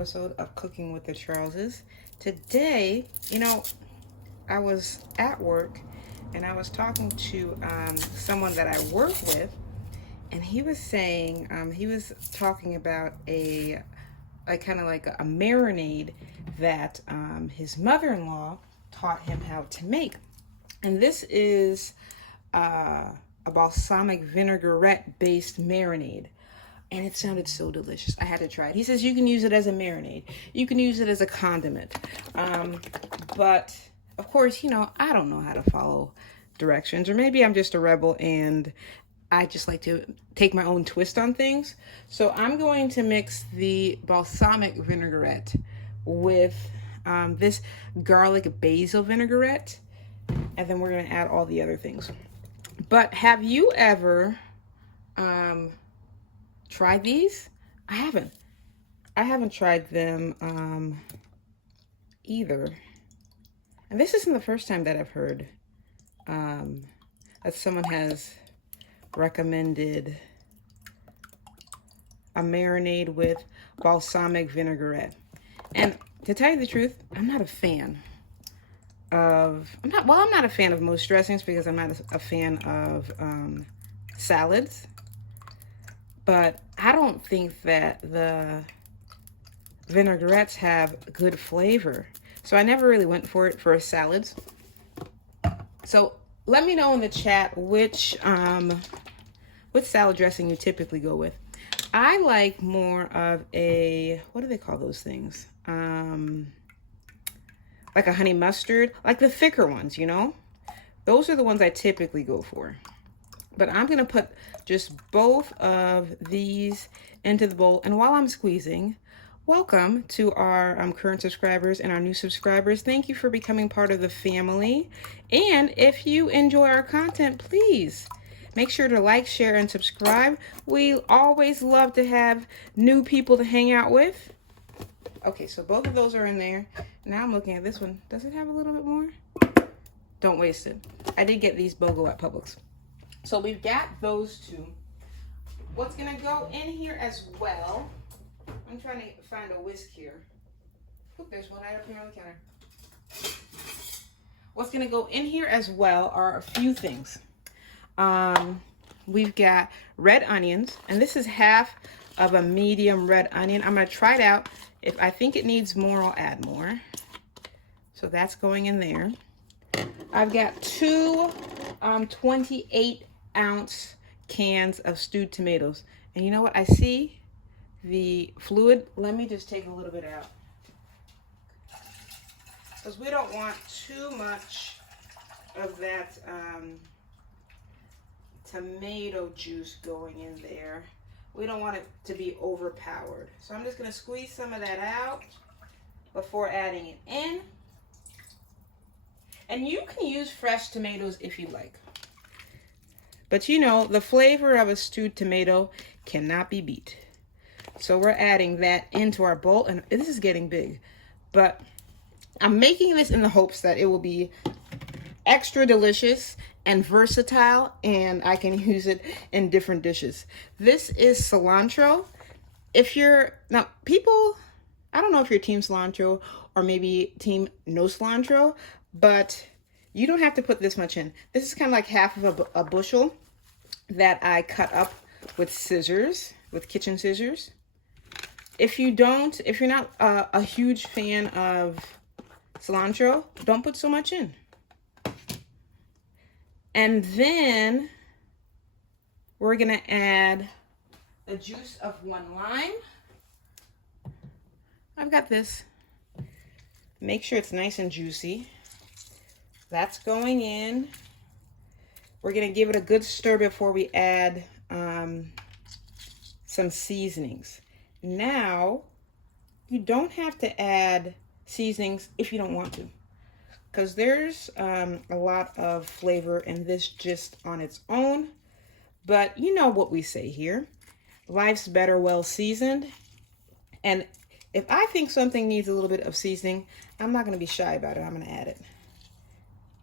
episode of Cooking with the Charleses. Today, I was at work and I was talking to someone that I work with, and he was saying, he was talking about a kind of like a marinade that his mother-in-law taught him how to make. And this is a balsamic vinaigrette based marinade. And it sounded so delicious. I had to try it. He says you can use it as a marinade. You can use it as a condiment. But of course, I don't know how to follow directions, or maybe I'm just a rebel and I just like to take my own twist on things. So I'm going to mix the balsamic vinaigrette with this garlic basil vinaigrette, and then we're going to add all the other things. But have you ever tried these? I haven't tried them either. And this isn't the first time that I've heard that someone has recommended a marinade with balsamic vinaigrette. And to tell you the truth, I'm not a fan of, I'm not a fan of most dressings because I'm not a fan of salads. But I don't think that the vinaigrettes have good flavor. So I never really went for it for salads. So let me know in the chat which salad dressing you typically go with. I like more of a, what do they call those things? Like a honey mustard, like the thicker ones, Those are the ones I typically go for. But I'm going to put just both of these into the bowl. And while I'm squeezing, welcome to our current subscribers and our new subscribers. Thank you for becoming part of the family. And if you enjoy our content, please make sure to like, share, and subscribe. We always love to have new people to hang out with. Okay, so both of those are in there. Now I'm looking at this one. Does it have a little bit more? Don't waste it. I did get these BOGO at Publix. So we've got those two. What's going to go in here as well, I'm trying to find a whisk here. Oop, there's one right up here on the counter. What's going to go in here as well are a few things. We've got red onions, and this is half of a medium red onion. I'm going to try it out. If I think it needs more, I'll add more. So that's going in there. I've got two 28-ounce cans of stewed tomatoes. And you know what? I see the fluid. Let me just take a little bit out, because we don't want too much of that tomato juice going in there. We don't want it to be overpowered. So I'm just going to squeeze some of that out before adding it in. And you can use fresh tomatoes if you like. But the flavor of a stewed tomato cannot be beat. So we're adding that into our bowl. And this is getting big. But I'm making this in the hopes that it will be extra delicious and versatile, and I can use it in different dishes. This is cilantro. Now people, I don't know if you're team cilantro or maybe team no cilantro, but you don't have to put this much in. This is kind of like half of a bushel that I cut up with scissors, with kitchen scissors. If you're not a huge fan of cilantro, don't put so much in. And then we're going to add the juice of one lime. I've got this. Make sure it's nice and juicy. That's going in. We're going to give it a good stir before we add some seasonings. Now, you don't have to add seasonings if you don't want to, because there's a lot of flavor in this just on its own. But you know what we say here. Life's better well seasoned. And if I think something needs a little bit of seasoning, I'm not going to be shy about it. I'm going to add it.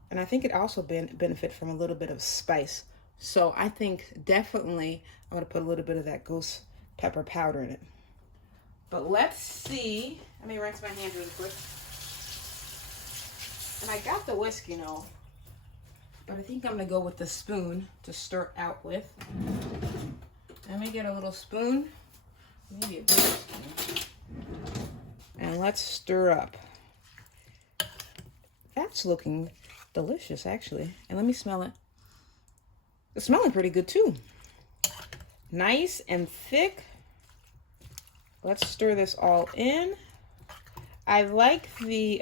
And I think it also benefit from a little bit of spice. So I think definitely I'm going to put a little bit of that ghost pepper powder in it. But let's see. Let me rinse my hands really quick. And I got the whisk, you know. But I think I'm going to go with the spoon to stir out with. Let me get a little spoon. Maybe a big spoon. And let's stir up. That's looking delicious, actually. And let me smell it. It's smelling pretty good, too. Nice and thick. Let's stir this all in. I like the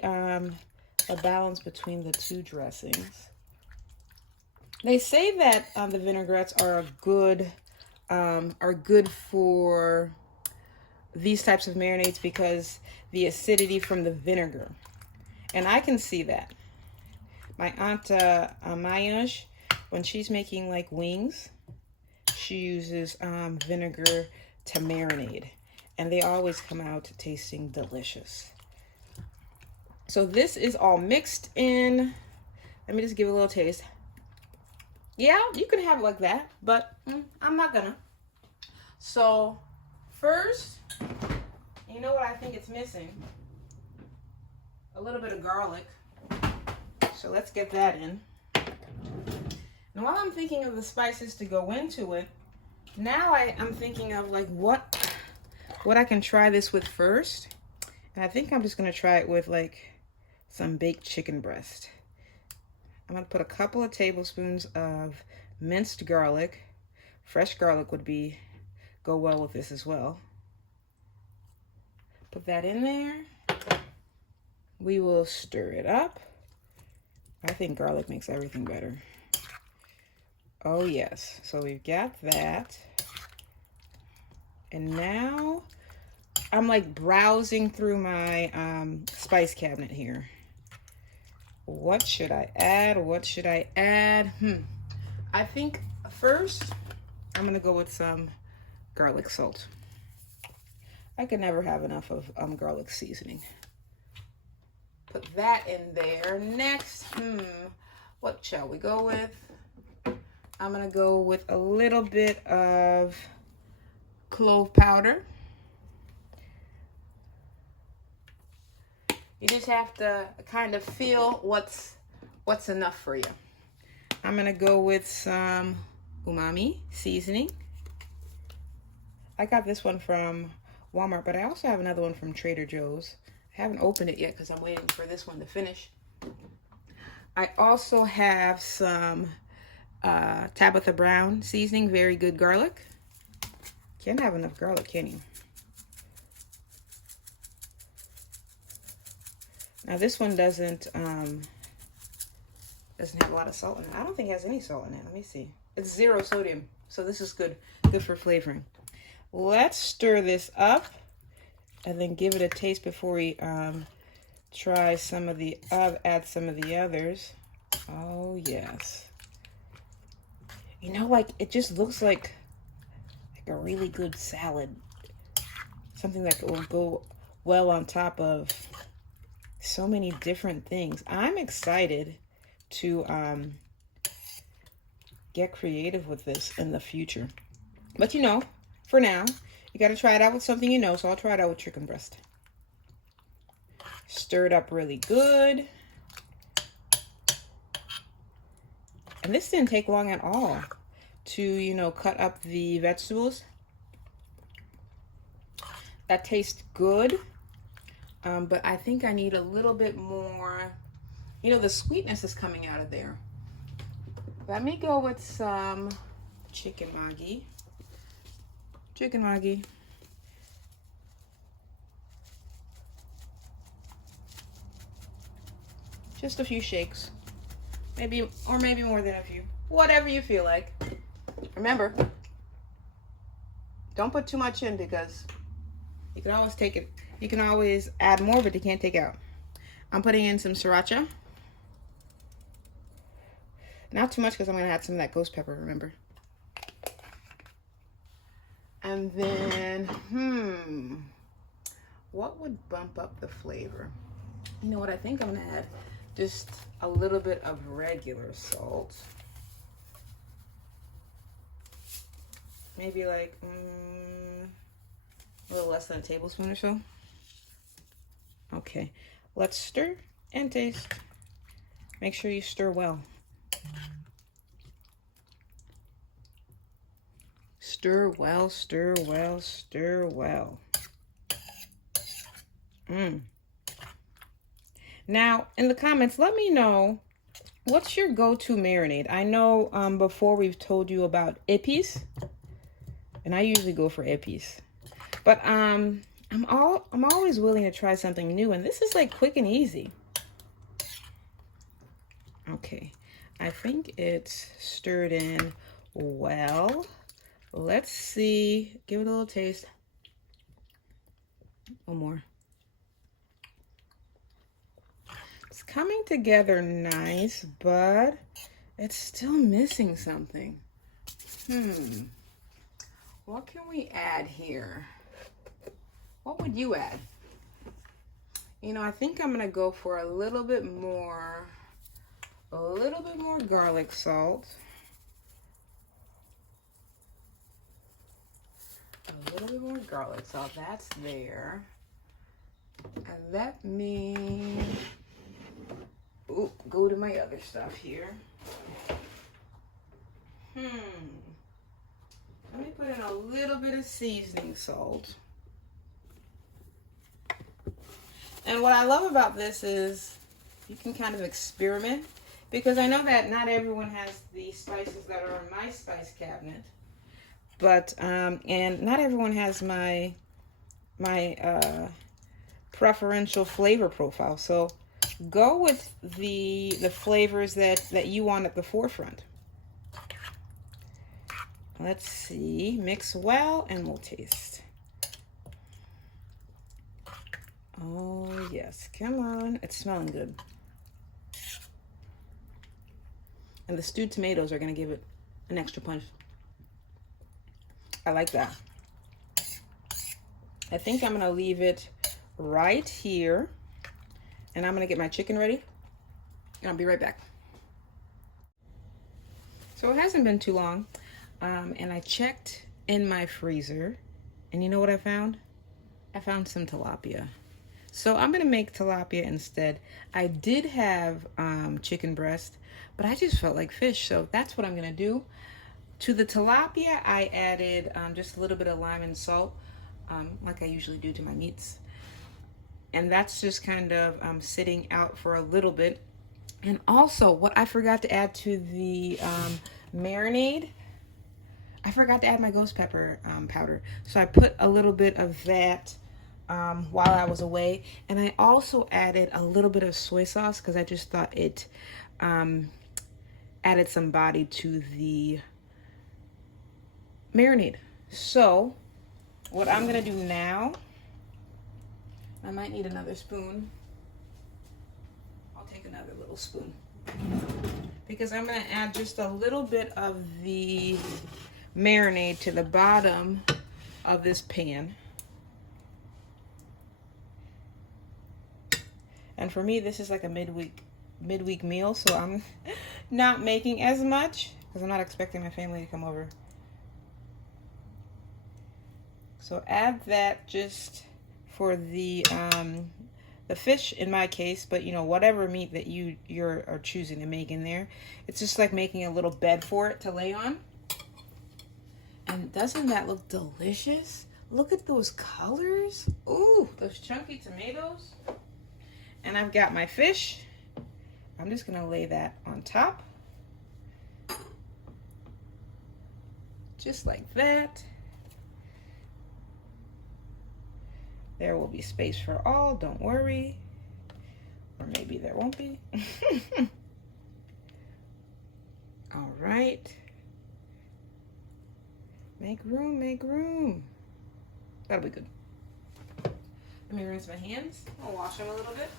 balance between the two dressings. They say that the vinaigrettes are good for these types of marinades because the acidity from the vinegar. And I can see that. My aunt Mayush, when she's making like wings, she uses vinegar to marinate. And they always come out tasting delicious. So this is all mixed in. Let me just give it a little taste. Yeah, you can have it like that, but I'm not gonna. So first, you know what I think it's missing? A little bit of garlic. So let's get that in. And while I'm thinking of the spices to go into it, now I'm thinking of like what I can try this with first. And I think I'm just gonna try it with like some baked chicken breast. I'm gonna put a couple of tablespoons of minced garlic. Fresh garlic would go well with this as well. Put that in there. We will stir it up. I think garlic makes everything better. Oh yes, so we've got that. And now I'm like browsing through my spice cabinet here. What should I add? What should I add? I think first I'm gonna go with some garlic salt. I could never have enough of garlic seasoning. Put that in there. Next, what shall we go with? I'm gonna go with a little bit of clove powder. You just have to kind of feel what's enough for you. I'm gonna go with some umami seasoning. I got this one from Walmart, but I also have another one from Trader Joe's. I haven't opened it yet because I'm waiting for this one to finish. I also have some Tabitha Brown seasoning, very good garlic. Can't have enough garlic, can you? Now this one doesn't have a lot of salt in it. I don't think it has any salt in it. Let me see. It's 0 sodium, so this is good for flavoring. Let's stir this up and then give it a taste before we try add some of the others. Oh yes. You know, like it just looks like a really good salad. Something that will go well on top of so many different things. I'm excited to get creative with this in the future. But you know, for now, you got to try it out with something you know, so I'll try it out with chicken breast. Stir it up really good. And this didn't take long at all to, you know, cut up the vegetables. That tastes good. But I think I need a little bit more, you know, the sweetness is coming out of there. Let me go with some chicken maggi. Chicken maggi. Just a few shakes. Maybe more than a few. Whatever you feel like. Remember, don't put too much in because you can always take it. You can always add more, but you can't take out. I'm putting in some sriracha. Not too much because I'm going to add some of that ghost pepper, remember. And then, what would bump up the flavor? You know what I think I'm going to add? Just a little bit of regular salt. Maybe like A little less than a tablespoon or so. Okay, let's stir and taste. Make sure you stir well. Stir well, stir well, stir well. Now, in the comments, let me know, what's your go-to marinade? I know before we've told you about ippies, and I usually go for ippies. But I'm always willing to try something new, and this is like quick and easy. Okay, I think it's stirred in well. Let's see. Give it a little taste. One more. It's coming together nice, but it's still missing something. What can we add here? What would you add? You know, I think I'm gonna go for a little bit more garlic salt. A little bit more garlic salt, that's there. And let me go to my other stuff here. Let me put in a little bit of seasoning salt. And what I love about this is you can kind of experiment, because I know that not everyone has the spices that are in my spice cabinet. But and not everyone has my preferential flavor profile. So go with the flavors that you want at the forefront. Let's see. Mix well and we'll taste. Oh yes, come on. It's smelling good. And the stewed tomatoes are going to give it an extra punch. I like that. I think I'm gonna leave it right here, and I'm gonna get my chicken ready, and I'll be right back. So it hasn't been too long, and I checked in my freezer, and you know what I found? I found some tilapia. So I'm gonna make tilapia instead. I did have chicken breast, but I just felt like fish, so that's what I'm gonna do. To the tilapia, I added just a little bit of lime and salt, like I usually do to my meats. And that's just kind of sitting out for a little bit. And also, what I forgot to add to the marinade, I forgot to add my ghost pepper powder. So I put a little bit of that while I was away. And I also added a little bit of soy sauce because I just thought it added some body to the marinade. So what I'm gonna do now, I might need another spoon. I'll take another little spoon, because I'm gonna add just a little bit of the marinade to the bottom of this pan. And for me, this is like a midweek meal, so I'm not making as much because I'm not expecting my family to come over. So add that just for the fish in my case, but you know, whatever meat that you're choosing to make in there. It's just like making a little bed for it to lay on. And doesn't that look delicious? Look at those colors. Ooh, those chunky tomatoes. And I've got my fish. I'm just gonna lay that on top. Just like that. There will be space for all, don't worry. Or maybe there won't be. All right. Make room, make room. That'll be good. Let me rinse my hands. I'll wash them a little bit.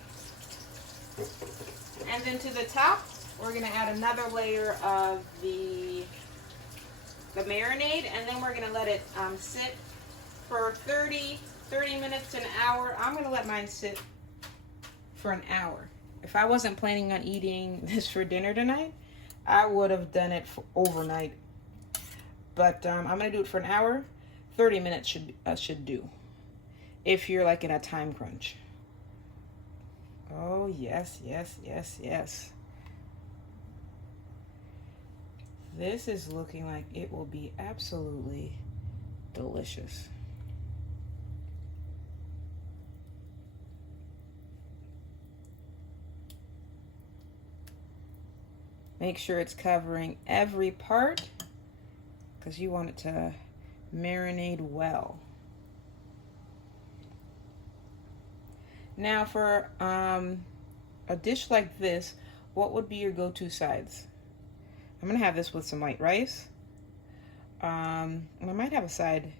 And then to the top, we're gonna add another layer of the marinade, and then we're gonna let it sit for 30 minutes to an hour. I'm gonna let mine sit for an hour. If I wasn't planning on eating this for dinner tonight, I would have done it for overnight. But I'm gonna do it for an hour. 30 minutes should do. if you're like in a time crunch. Oh, yes, yes, yes, yes. This is looking like it will be absolutely delicious. Make sure it's covering every part because you want it to marinate well. Now for a dish like this, what would be your go-to sides? I'm gonna have this with some white rice. And I might have a side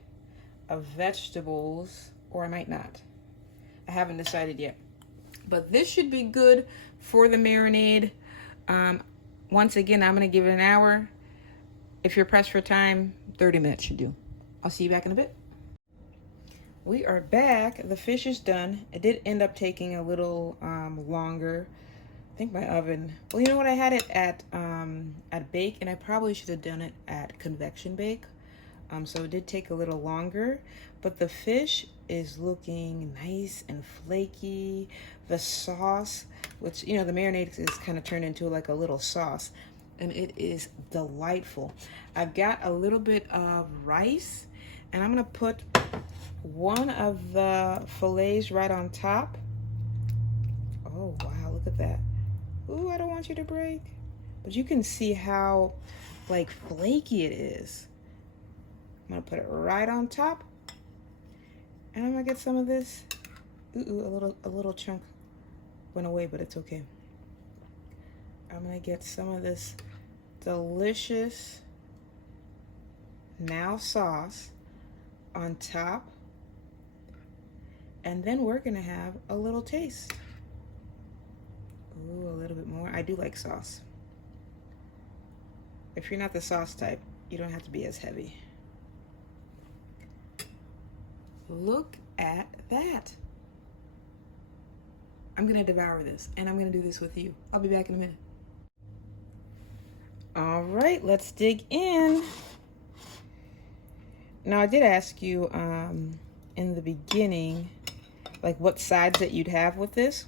of vegetables, or I might not. I haven't decided yet. But this should be good for the marinade. Once again, I'm gonna give it an hour. If you're pressed for time, 30 minutes should do. I'll see you back in a bit. We are back. The fish is done. It did end up taking a little longer. I think my oven, well, you know what, I had it at bake, and I probably should have done it at convection bake. So it did take a little longer, but the fish is looking nice and flaky. The sauce, which, you know, the marinade is kind of turned into like a little sauce, and it is delightful. I've got a little bit of rice, and I'm gonna put one of the fillets right on top. Oh, wow, look at that. Ooh, I don't want you to break. But you can see how, like, flaky it is. I'm gonna put it right on top. And I'm gonna get some of this. Ooh, a little chunk went away, but it's okay. I'm gonna get some of this delicious now sauce on top. And then we're gonna have a little taste. Ooh, a little bit more. I do like sauce. If you're not the sauce type, you don't have to be as heavy. Look at that. I'm gonna devour this, and I'm gonna do this with you. I'll be back in a minute. All right, let's dig in. Now, I did ask you in the beginning, like what sides that you'd have with this.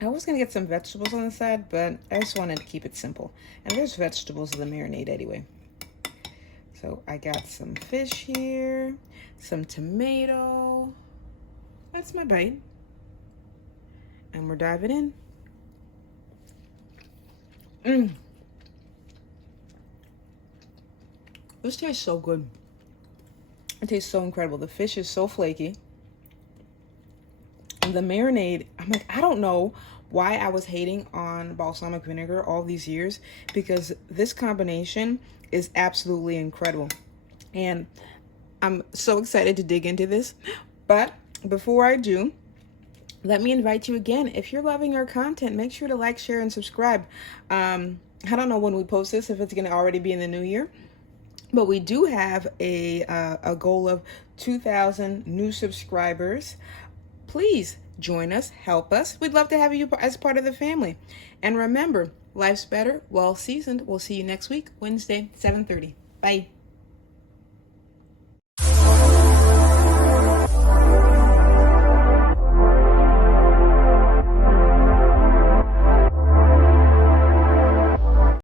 I was gonna get some vegetables on the side, but I just wanted to keep it simple. And there's vegetables in the marinade anyway. So I got some fish here, some tomato. That's my bite. And we're diving in. This tastes so good. It tastes so incredible. The fish is so flaky. And the marinade, I'm like, I don't know why I was hating on balsamic vinegar all these years, because this combination is absolutely incredible. And I'm so excited to dig into this. But before I do, let me invite you again. If you're loving our content, make sure to like, share, and subscribe. I don't know when we post this, if it's going to already be in the new year. But we do have a goal of 2,000 new subscribers. Please join us, help us. We'd love to have you as part of the family. And remember, life's better, well seasoned. We'll see you next week, Wednesday, 7:30. Bye.